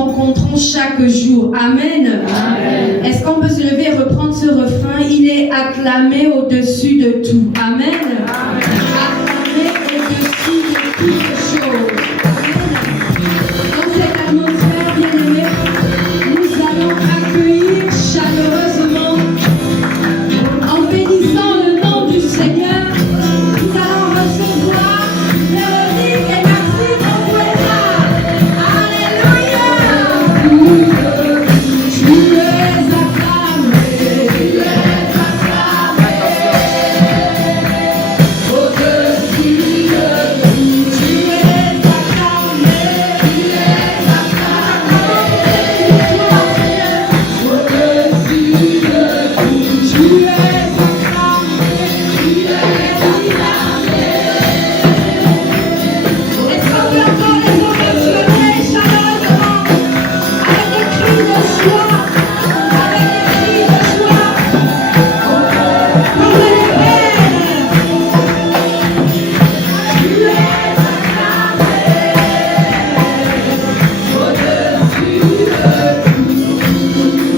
rencontrons chaque jour. Amen. Amen. Est-ce qu'on peut se lever et reprendre ce refrain? Il est acclamé au-dessus de tout. Amen. Amen. Acclamé au-dessus de toutes choses. Amen. Dans cette atmosphère, bien-aimés, nous allons accueillir chaleureusement, en bénissant le nom du Seigneur, nous allons recevoir Véronique et Maxime Onguera. Alléluia. Tu es acclamé, tu es acclamé, au-dessus de tout, tu es acclamé, tu es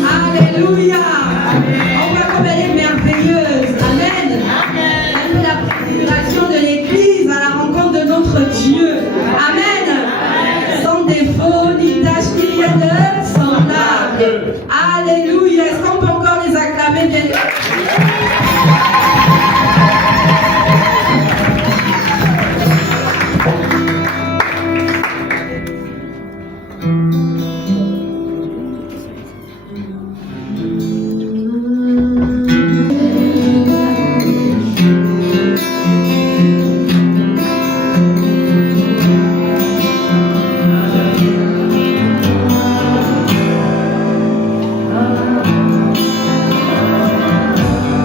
Alléluia. On voit comme elle est merveilleuse. Amen. Elle fait la préfiguration de l'Église à la rencontre de notre Dieu. Amen. Sans défaut, ni tâche, ni rien de semblable. Alléluia. Est-ce qu'on peut encore les acclamer bien?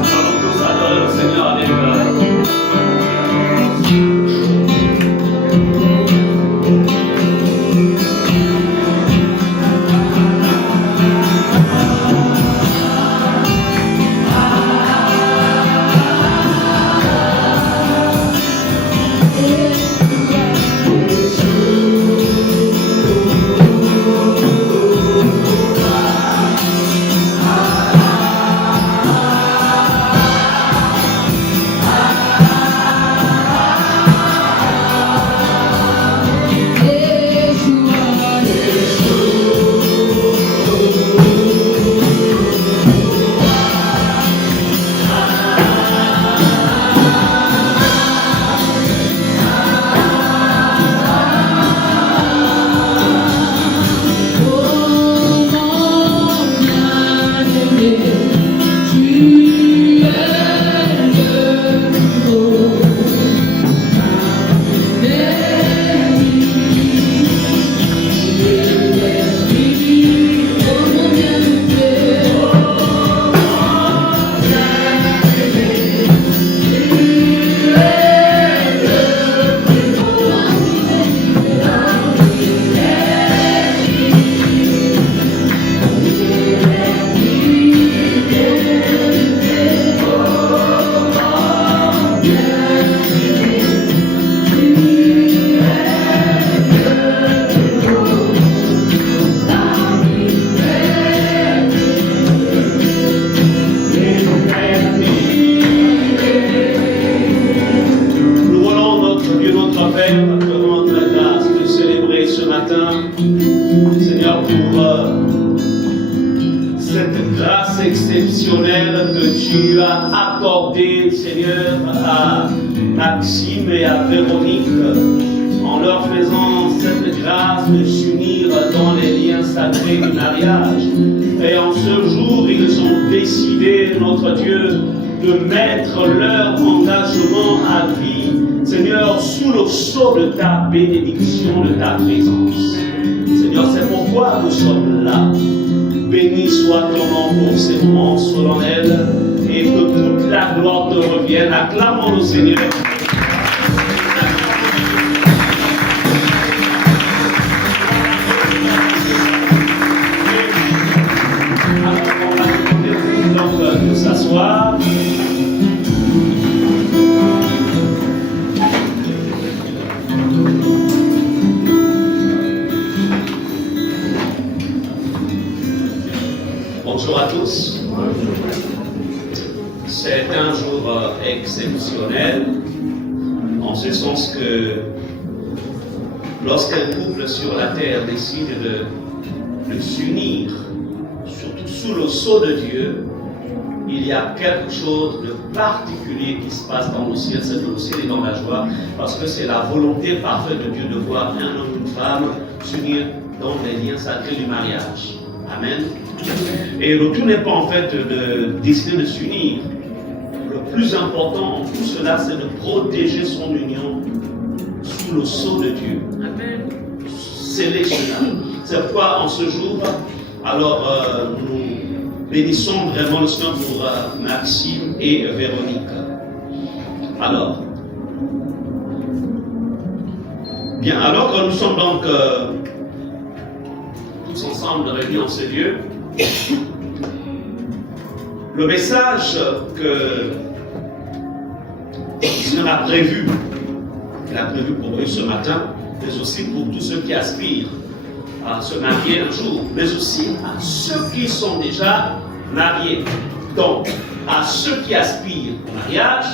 Allons tous adorer le Seigneur avec Nous voulons notre Dieu, notre Père, te rendre la grâce de célébrer ce matin, Seigneur, pour cette grâce exceptionnelle que tu as accordée, Seigneur, à Maxime et à Véronique, en leur faisant cette grâce de s'unir dans les liens sacrés du mariage. Et en ce jour, ils ont décidé, notre Dieu, de mettre leur engagement à vie, Seigneur, sous le sceau de ta bénédiction, de ta présence. Seigneur, c'est pourquoi nous sommes là. Béni soit ton nom pour ces moments solennels et que toute la gloire te revienne. Acclamons le Seigneur. On va demander de s'asseoir. exceptionnelle, en ce sens que lorsqu'un couple sur la terre décide de s'unir, surtout sous le sceau de Dieu, il y a quelque chose de particulier qui se passe dans le ciel. C'est que le ciel est dans la joie, parce que c'est la volonté parfaite de Dieu de voir un homme et une femme s'unir dans les liens sacrés du mariage. Amen. Et le tout n'est pas en fait de décider de s'unir. Le plus important en tout cela, c'est de protéger son union sous le sceau de Dieu. Amen. Sceller cela. C'est pourquoi en ce jour, alors nous bénissons vraiment le Seigneur pour Maxime et Véronique. Alors, bien, alors que nous sommes donc tous ensemble réunis en ce lieu, le message que le Seigneur a prévu, il a prévu pour eux ce matin, mais aussi pour tous ceux qui aspirent à se marier un jour, mais aussi à ceux qui sont déjà mariés. Donc, à ceux qui aspirent au mariage,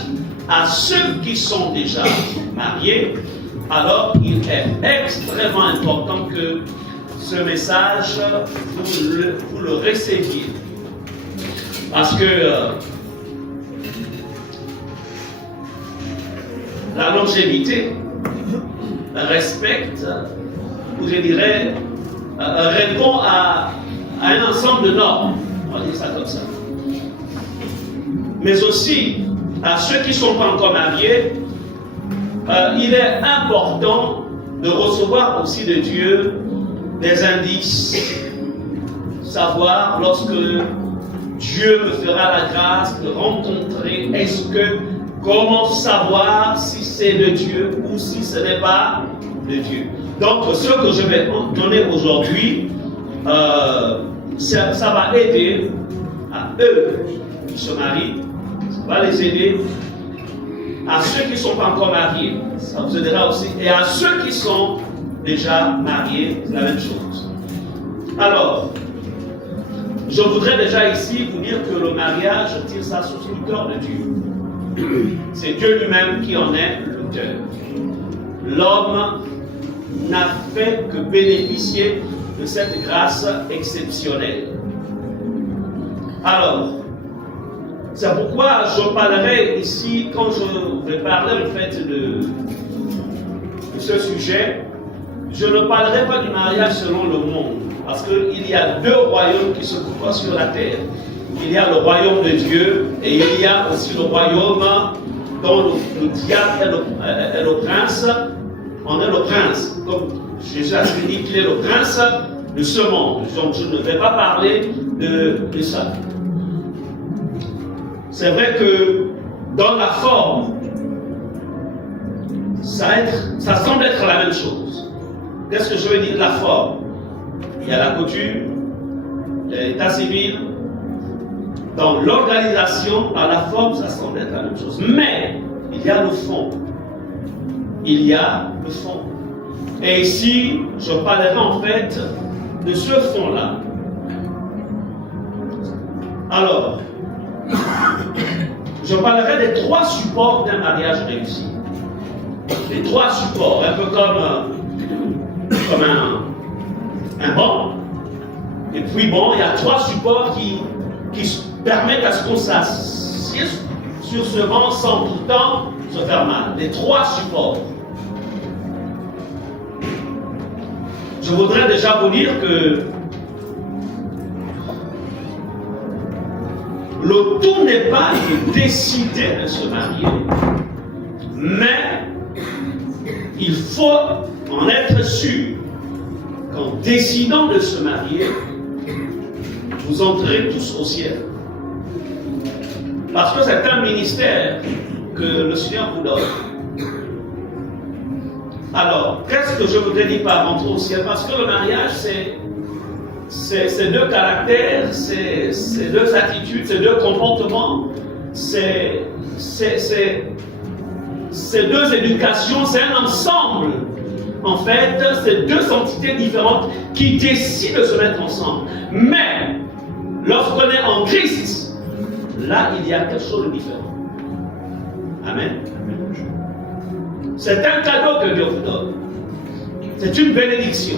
à ceux qui sont déjà mariés, alors il est extrêmement important que ce message, vous le receviez. Parce que la longévité respecte, ou je dirais, répond à un ensemble de normes. On va dire ça comme ça. Mais aussi, à ceux qui ne sont pas encore mariés, il est important de recevoir aussi de Dieu des indices. Savoir lorsque Dieu me fera la grâce de rencontrer, comment savoir si c'est de Dieu ou si ce n'est pas de Dieu. Donc, ce que je vais donner aujourd'hui, ça va aider à eux qui se marient, ça va les aider à ceux qui ne sont pas encore mariés, ça vous aidera aussi, et à ceux qui sont déjà mariés, c'est la même chose. Alors, je voudrais déjà ici vous dire que le mariage tire sa source du cœur de Dieu. C'est Dieu lui-même qui en est l'auteur. L'homme n'a fait que bénéficier de cette grâce exceptionnelle. Alors, c'est pourquoi je parlerai ici, quand je vais parler en fait de ce sujet, je ne parlerai pas du mariage selon le monde, parce qu'il y a deux royaumes qui se trouvent sur la terre. Il y a le royaume de Dieu et il y a aussi le royaume dont le diable est le prince. On est le prince, comme Jésus a dit qu'il est le prince de ce monde. Donc je ne vais pas parler de ça. C'est vrai que dans la forme, ça semble être la même chose. Qu'est-ce que je veux dire de la forme? Il y a la coutume, l'état civil. Dans l'organisation, dans la forme, ça semble être la même chose. Mais il y a le fond. Il y a le fond. Et ici, je parlerai en fait de ce fond-là. Alors, je parlerai des trois supports d'un mariage réussi. Les trois supports, un peu comme un banc. Et puis bon, il y a trois supports qui permettent à ce qu'on s'assiise sur ce banc sans tout le temps se faire mal. Les trois supports. Je voudrais déjà vous dire que le tout n'est pas de décider de se marier, mais il faut en être sûr qu'en décidant de se marier, vous entrez tous au ciel. Parce que c'est un ministère que le Seigneur vous donne. Alors, qu'est-ce que je voudrais dire par rentrer au ciel? Parce que le mariage, c'est deux caractères, c'est deux attitudes, c'est deux comportements, c'est deux éducations, c'est un ensemble. En fait, c'est deux entités différentes qui décident de se mettre ensemble. Mais, lorsqu'on est en Christ, là, il y a quelque chose de différent. Amen. C'est un cadeau que Dieu vous donne. C'est une bénédiction.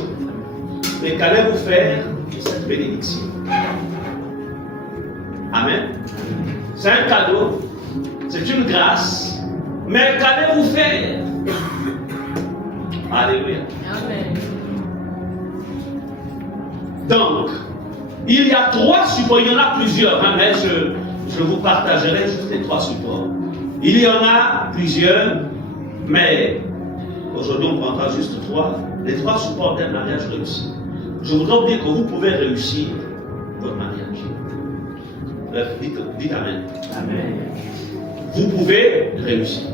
Mais qu'allez-vous faire de cette bénédiction? Amen. C'est un cadeau. C'est une grâce. Mais qu'allez-vous faire? Alléluia. Amen. Donc, il y a 3 supports. Il y en a plusieurs, hein, mais je vous partagerai juste les 3 supports. Il y en a plusieurs, mais aujourd'hui on prendra juste 3. Les 3 supports d'un mariage réussi. Je voudrais vous dire que vous pouvez réussir votre mariage. Dites Amen. Amen. Vous pouvez réussir.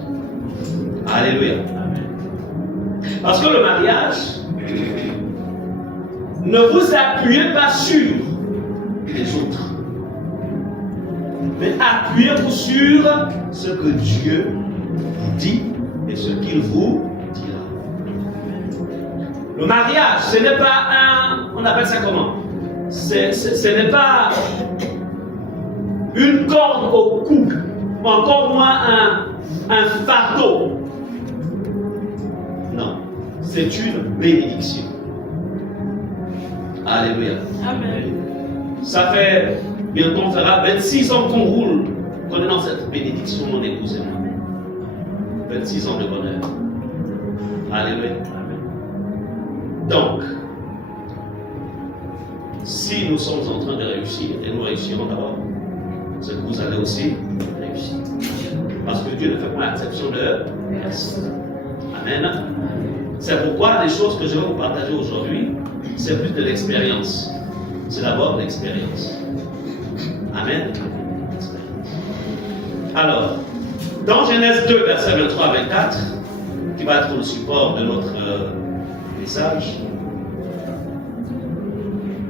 Alléluia. Parce que le mariage, ne vous appuyez pas sur les autres, mais appuyez-vous sur ce que Dieu vous dit et ce qu'il vous dira. Le mariage, ce n'est pas on appelle ça comment? Ce n'est pas une corde au cou, encore moins un fardeau. Non, c'est une bénédiction. Alléluia. Amen. Ça fait bientôt, on fera 26 ans qu'on roule, qu'on est dans cette bénédiction, mon épouse et moi. 26 ans de bonheur. Alléluia. Donc, si nous sommes en train de réussir, et nous réussirons d'abord, c'est que vous allez aussi réussir. Parce que Dieu ne fait pas l'exception de personne. Amen. C'est pourquoi les choses que je vais vous partager aujourd'hui, c'est plus de l'expérience. C'est d'abord l'expérience. Amen. Alors, dans Genèse 2, verset 23 à 24, qui va être le support de notre message,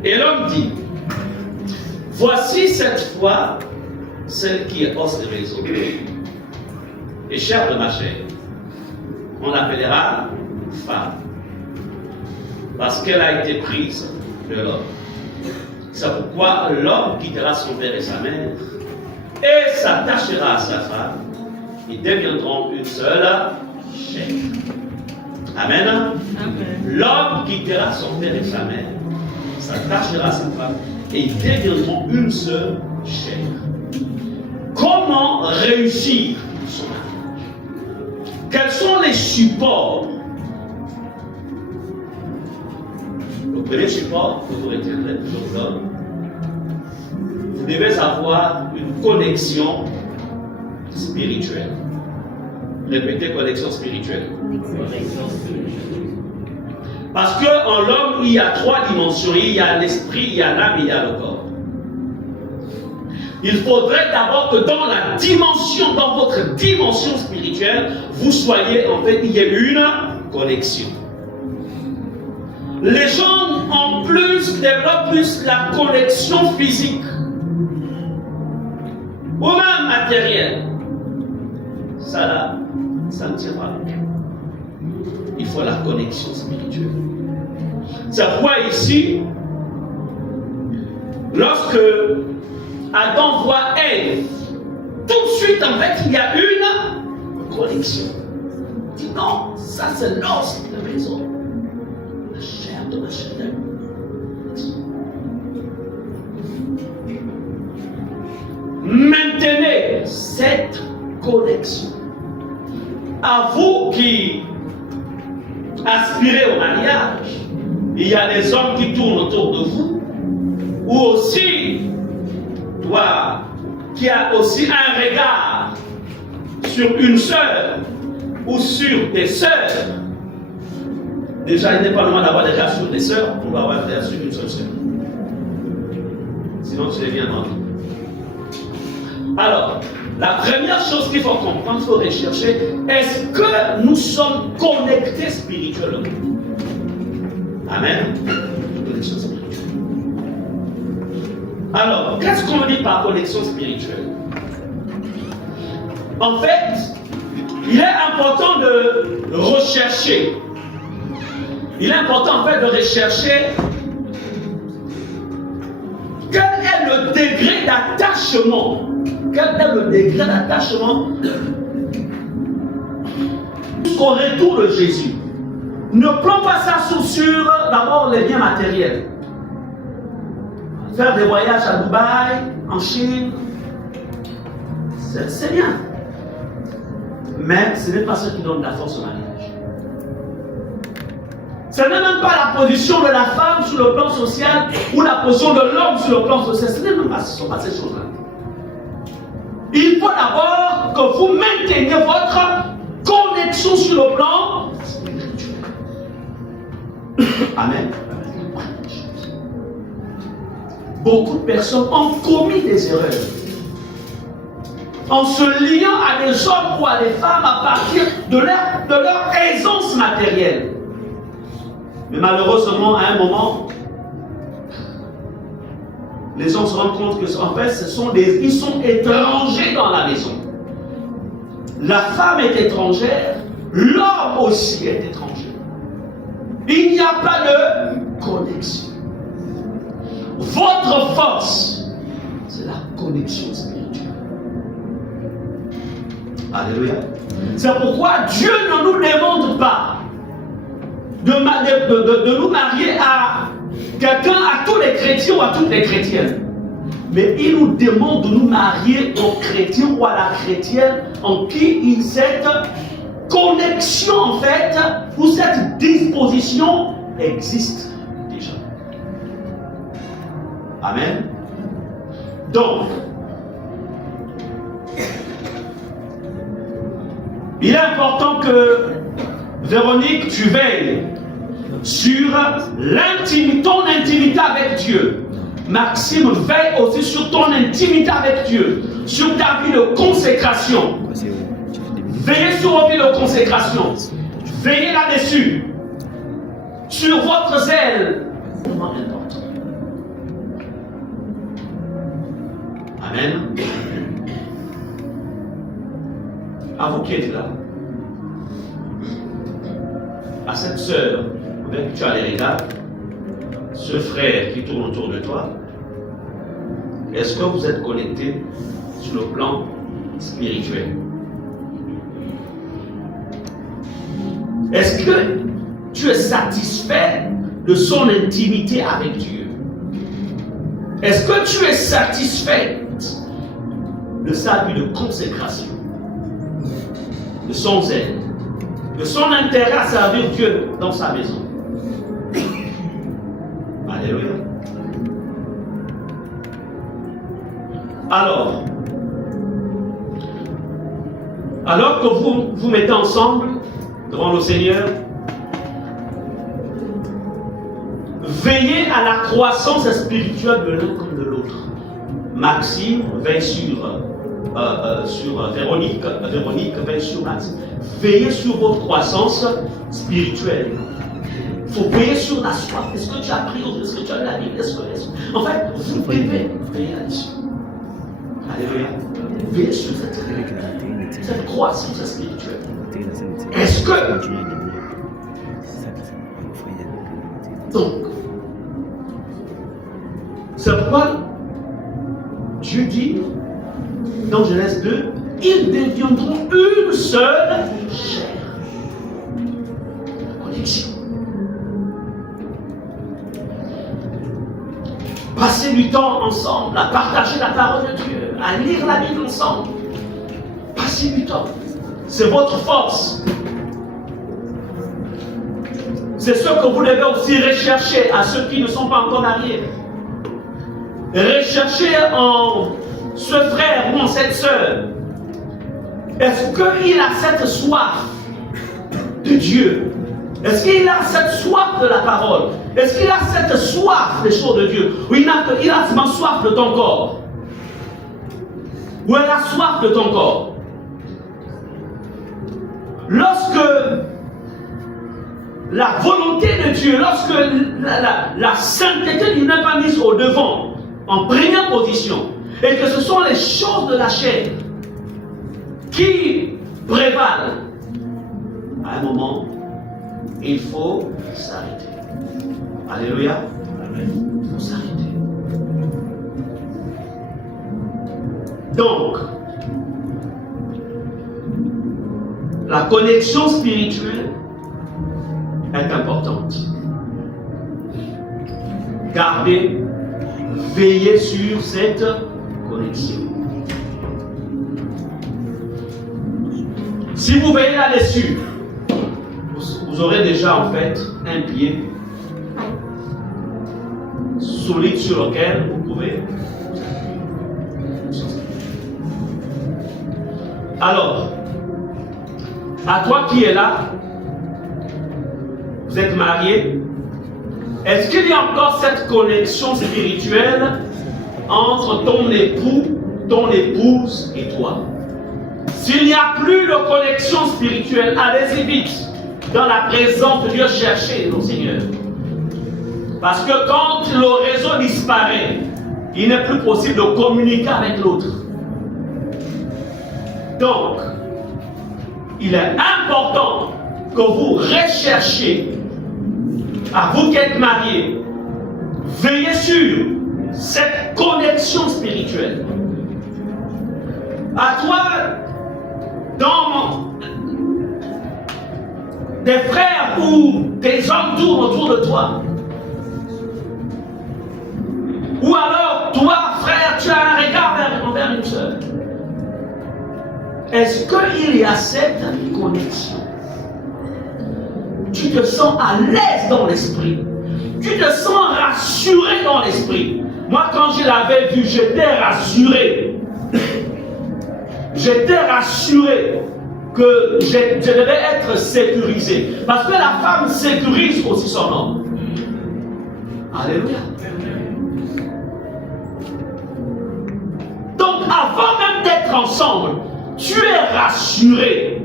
et l'homme dit, voici cette fois celle qui est os de raison et chair de ma chair. On l'appellera femme, parce qu'elle a été prise de l'homme. C'est pourquoi l'homme quittera son père et sa mère et s'attachera à sa femme. Ils deviendront une seule chair. Amen. Amen. L'homme quittera son père et sa mère, s'attachera à sa femme et ils deviendront une seule chair. Comment réussir son mariage? Quels sont les supports? Le premier support que vous retiendrez, je vous donne, vous devez avoir une connexion spirituelle. Répétez, connexion spirituelle. Parce qu'en l'homme, il y a 3 dimensions. Il y a l'esprit, il y a l'âme, il y a le corps. Il faudrait d'abord que dans votre dimension spirituelle, vous soyez, en fait, il y ait une connexion. Les gens, en plus, développent plus la connexion physique ou même matérielle. Ça là, ça ne tient pas. Il faut la connexion spirituelle. C'est pourquoi ici, lorsque Adam voit Ève, tout de suite, en fait, il y a une connexion. Il dit non, ça c'est l'os de maison. La chair de ma chair. Maintenez cette connexion. À vous qui aspirez au mariage, il y a des hommes qui tournent autour de vous, ou aussi toi qui as aussi un regard sur une sœur ou sur des sœurs. Déjà, il n'est pas normal d'avoir des regards sur des sœurs, on va avoir des regards sur une seule sœur. Sinon, tu deviens mort. Alors, la première chose qu'il faut comprendre, il faut rechercher, est-ce que nous sommes connectés spirituellement? Amen. Connexion spirituelle. Alors, qu'est-ce qu'on dit par connexion spirituelle? En fait, il est important de rechercher. Il est important en fait de rechercher quel est le degré d'attachement. Quel est le degré d'attachement jusqu'au retour de Jésus. Ne prends pas ça sur d'abord les biens matériels. Faire des voyages à Dubaï, en Chine, c'est bien. Mais ce n'est pas ce qui donne la force au mariage. Ce n'est même pas la position de la femme sur le plan social ou la position de l'homme sur le plan social. Ce n'est même pas, ce ne sont pas ces choses-là. Il faut d'abord que vous mainteniez votre connexion sur le plan spirituel. Amen. Beaucoup de personnes ont commis des erreurs en se liant à des hommes ou à des femmes à partir de leur aisance matérielle. Mais malheureusement, à un moment, les gens se rendent compte que en fait, ils sont étrangers dans la maison. La femme est étrangère, l'homme aussi est étranger. Il n'y a pas de connexion. Votre force, c'est la connexion spirituelle. Alléluia. C'est pourquoi Dieu ne nous demande pas de nous marier à quelqu'un, à tous les chrétiens ou à toutes les chrétiennes. Mais il nous demande de nous marier aux chrétiens ou à la chrétienne en qui cette connexion, en fait, ou cette disposition existe déjà. Amen. Donc, il est important que, Véronique, tu veilles sur ton intimité avec Dieu. Maxime, veille aussi sur ton intimité avec Dieu, sur ta vie de consécration. Veillez sur vos vies de consécration. Veillez là-dessus. Sur votre zèle. Vraiment important. Amen. À vous qui êtes là, à cette sœur avec qui tu as les regards, ce frère qui tourne autour de toi, est-ce que vous êtes connectés sur le plan spirituel? Est-ce que tu es satisfait de son intimité avec Dieu? Est-ce que tu es satisfait de sa vie de consécration, de son zèle, de son intérêt à servir Dieu dans sa maison? Alléluia. Alors que vous vous mettez ensemble devant le Seigneur, veillez à la croissance spirituelle de l'un comme de l'autre. Maxime veille sur Véronique, Véronique veille sur Maxime. Veillez sur votre croissance spirituelle. Il faut veiller sur la soif. Est-ce que tu as pris? Est-ce que tu as la Bible? En fait, vous veillez là-dessus. Alléluia. Veillez sur cette croissance spirituelle. Est-ce que... Donc, c'est pourquoi Dieu dit dans Genèse 2, ils deviendront une seule chair. Connexion. Passer du temps ensemble, à partager la parole de Dieu, à lire la Bible ensemble. Passez du temps. C'est votre force. C'est ce que vous devez aussi rechercher à ceux qui ne sont pas encore mariés. Recherchez en ce frère ou en cette sœur. Est-ce qu'il a cette soif de Dieu? Est-ce qu'il a cette soif de la parole? Est-ce qu'il a cette soif des choses de Dieu? Ou il a seulement soif de ton corps? Ou elle a soif de ton corps? Lorsque la volonté de Dieu, lorsque la sainteté du n'est pas mise au devant, en première position, et que ce sont les choses de la chair qui prévalent, à un moment, il faut s'arrêter. Alléluia. Il faut s'arrêter. Donc, la connexion spirituelle est importante. Gardez, veillez sur cette connexion. Si vous veillez là-dessus, vous aurez déjà en fait un pied solide sur lequel vous pouvez. Alors, à toi qui es là, vous êtes marié, est-ce qu'il y a encore cette connexion spirituelle entre ton époux, ton épouse et toi? S'il n'y a plus de connexion spirituelle, allez-y vite dans la présence de Dieu, cherchez nos seigneurs. Parce que quand le réseau disparaît, il n'est plus possible de communiquer avec l'autre. Donc, il est important que vous recherchiez, à vous qui êtes mariés, veillez sur cette connexion spirituelle. À toi, dans des frères ou des hommes tournent autour de toi. Ou alors, toi, frère, tu as un regard envers une sœur. Est-ce qu'il y a cette connexion? Tu te sens à l'aise dans l'esprit. Tu te sens rassuré dans l'esprit. Moi, quand je l'avais vu, j'étais rassuré. J'étais rassuré que je devais être sécurisé. Parce que la femme sécurise aussi son homme. Alléluia. Donc, avant même d'être ensemble, tu es rassuré.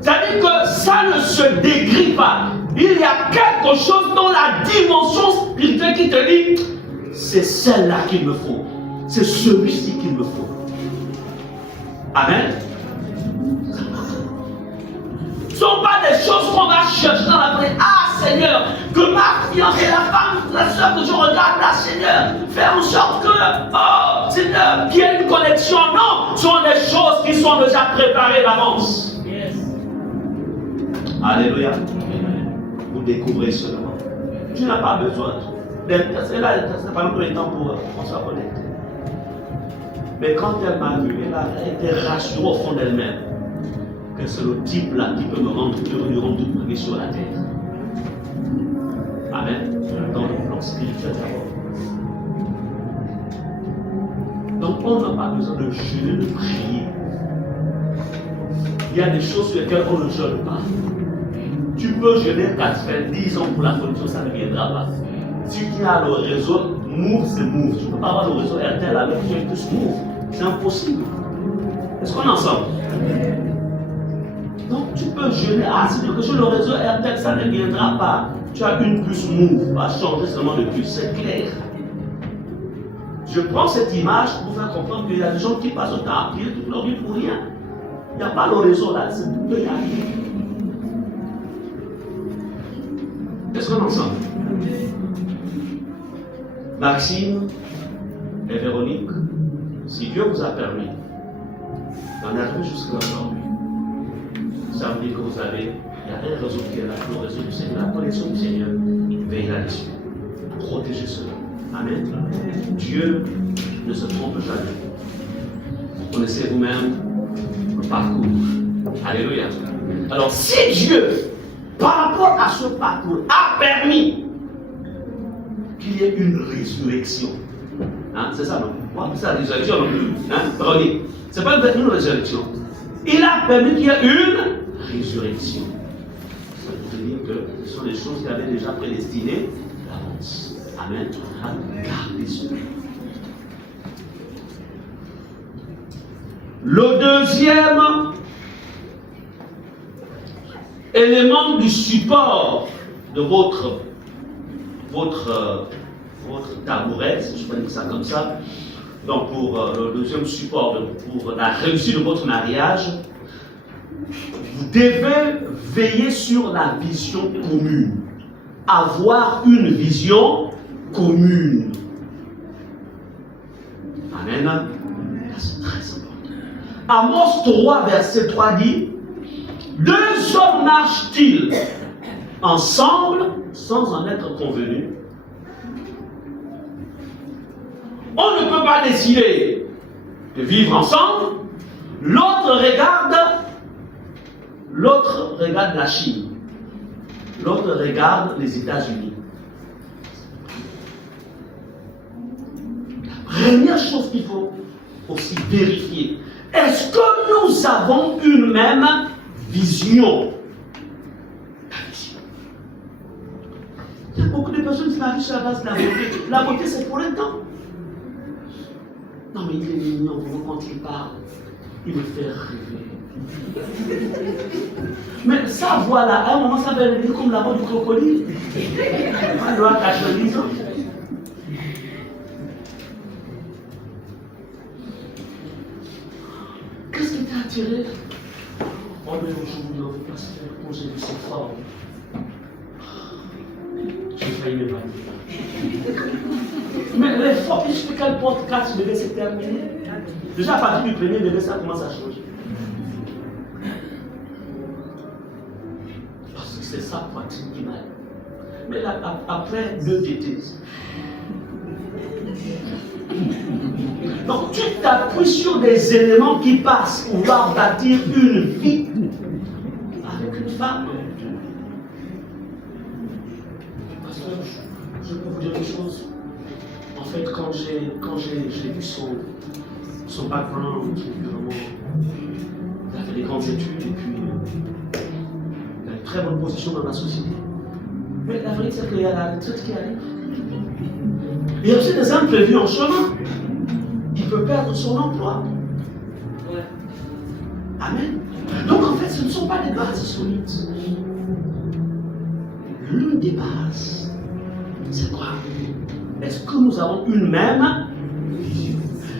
C'est-à-dire que ça ne se dégrive pas. Il y a quelque chose dans la dimension spirituelle qui te dit, c'est celle-là qu'il me faut. C'est celui-ci qu'il me faut. Amen. Ce ne sont pas des choses qu'on va chercher dans la vraie. Ah Seigneur, que ma fiancée, la femme, la soeur que je regarde là, Seigneur, fais en sorte que, oh Seigneur, qu'il y ait une connexion. Non, ce sont des choses qui sont déjà préparées d'avance. Yes. Alléluia. Vous découvrez seulement. Tu n'as pas besoin. Là, ce n'est pas le temps pour qu'on soit connecté. Mais quand elle m'a vu, elle a été rassurée au fond d'elle-même que c'est le type là qui peut me rendre toute ma vie sur la terre. Amen. Dans le plan spirituel d'abord. Donc on n'a pas besoin de jeûner, de prier. Il y a des choses sur lesquelles on ne jeûne pas. Tu peux jeûner 90 ans pour la connexion, ça ne viendra pas. Si tu as le réseau, move, c'est move. Tu ne peux pas avoir le réseau RTL avec qui est plus move. C'est impossible. Est-ce qu'on est ensemble? Donc tu peux jeûner. Ah, c'est que sur le réseau RTL, ça ne viendra pas. Tu as une plus move. Va changer seulement de plus. C'est clair. Je prends cette image pour faire comprendre qu'il y a des gens qui passent au temps à prier toute leur vie pour rien. Il n'y a pas le réseau là. C'est tout y arriver. Est-ce qu'on est ensemble? Maxime et Véronique, si Dieu vous a permis d'en arriver jusqu'à aujourd'hui, ça veut dire que vous avez, il y a un réseau qui est là, le réseau du Seigneur, la connexion du Seigneur, veillez là-dessus, protégez cela. Amen. Dieu ne se trompe jamais. Vous connaissez vous-même le parcours. Alléluia. Alors, si Dieu, par rapport à ce parcours, a permis qu'il y ait une résurrection. Hein, c'est ça, non? C'est ça, la résurrection, non? Hein? C'est pas une résurrection. Il a permis qu'il y ait une résurrection. Ça veut dire que ce sont des choses qu'il avait déjà prédestinées d'avance. Amen. Regardez cela. Le deuxième élément du support de votre tabouret, si je peux dire ça comme ça, donc pour le deuxième support, pour la réussite de votre mariage, vous devez veiller sur la vision commune. Avoir une vision commune. Amen. C'est très important. Amos 3, verset 3 dit, deux hommes marchent-ils ensemble sans en être convenus? On ne peut pas décider de vivre ensemble. L'autre regarde la Chine. L'autre regarde les États-Unis. La première chose qu'il faut aussi vérifier, est-ce que nous avons une même vision? Il y a beaucoup de personnes qui marient sur la base de la beauté. La beauté, c'est pour le temps. Non, mais il est mignon, quand il parle, il me fait rêver. Mais sa voix là, à un moment, ça va devenir comme la voix du crocodile. On doit cacher le visage. Qu'est-ce qui t'a attiré? Oh, mais aujourd'hui, on va passer quand j'ai vu cette forme. J'ai failli m'évanouir. Mais les formes, jusqu'à quel podcast devait se terminer? Déjà, à partir du premier degré, ça commence à changer. Parce que c'est sa pratique qui m'aide. Mais là, après deux bêtises. Donc, tu t'appuies sur des éléments qui passent pour pouvoir bâtir une vie avec une femme. Parce que je peux vous dire une chose. En fait, quand j'ai vu son background, vraiment, il a fait des grandes études et puis il a une très bonne position dans la société. Mais la vérité, c'est qu'il y a la retraite qui arrive. Il y a aussi des imprévus en chemin. Il peut perdre son emploi. Ouais. Amen. Donc en fait, ce ne sont pas des bases solides. L'une des bases, c'est quoi? Est-ce que nous avons une même vision?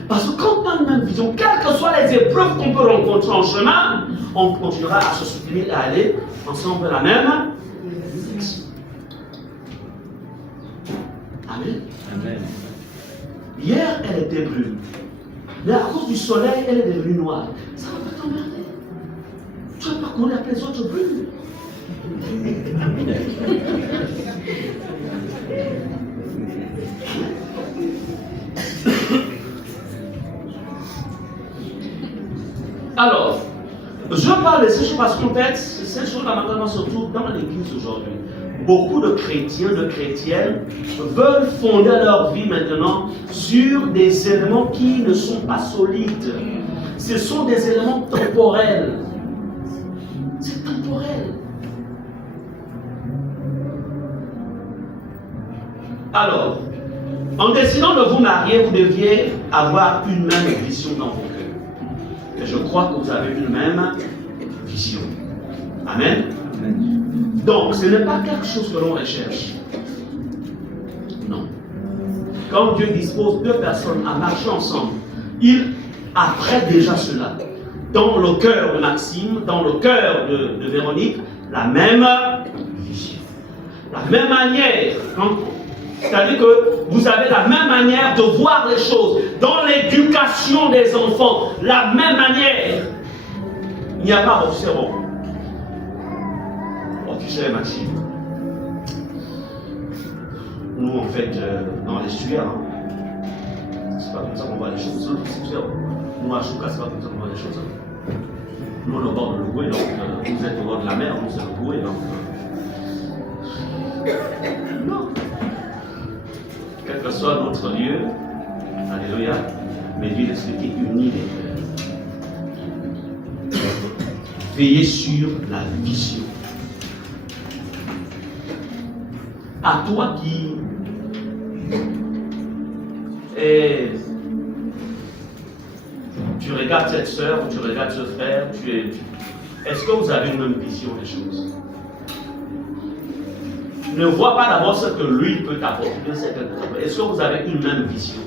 Parce que quand on a une même vision, quelles que soient les épreuves qu'on peut rencontrer en chemin, on continuera à se soutenir et à aller ensemble vers la même direction. Amen. Amen. Hier, elle était brune. Mais à cause du soleil, elle est devenue noire. Ça ne va pas t'emmerder. Tu ne vas pas connaître les autres brunes. Alors, je parle de ces choses parce qu'en fait, ces choses-là maintenant, surtout dans l'église aujourd'hui, beaucoup de chrétiens, de chrétiennes veulent fonder leur vie maintenant sur des éléments qui ne sont pas solides. Ce sont des éléments temporels. C'est temporel. Alors, en décidant de vous marier, vous deviez avoir une même vision dans vos cœurs. Et je crois que vous avez une même vision. Amen. Donc, ce n'est pas quelque chose que l'on recherche. Non. Quand Dieu dispose deux personnes à marcher ensemble, il apprête déjà cela. Dans le cœur de Maxime, dans le cœur de Véronique, la même vision. La même manière. C'est-à-dire que vous avez la même manière de voir les choses. Dans l'éducation des enfants, la même manière. Il n'y a pas d'observation. Tu sais, Maxime, nous, en fait, dans l'estuaire, c'est pas comme ça qu'on voit les choses. Nous, à Chouka, c'est pas comme ça qu'on voit les choses. Nous, on est au bord de l'Ougoué, donc vous êtes au bord de la mer, nous, c'est l'Ougoué, donc. Non. Quel que soit notre lieu, alléluia, mais Dieu l'expliquait uni les cœurs. Veillez sur la vision. À toi qui tu regardes cette soeur, tu regardes ce frère, est-ce que vous avez une même vision des choses? Ne vois pas d'abord ce que lui peut t'apporter, est-ce que vous avez une même vision?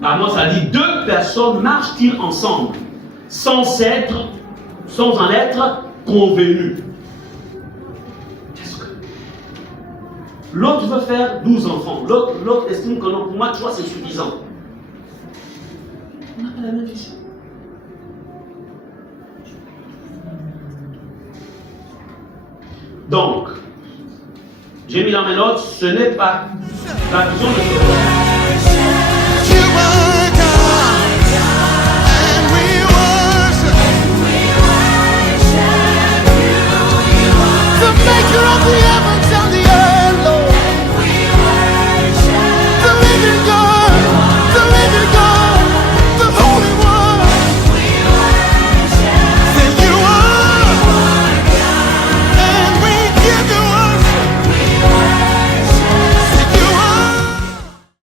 Moi, ça dit, deux personnes marchent-ils ensemble sans en être convenus? L'autre veut faire 12 enfants. L'autre estime que non, pour moi, 3 c'est suffisant. On n'a pas Donc, j'ai mis dans mes notes, ce n'est pas la vision de ce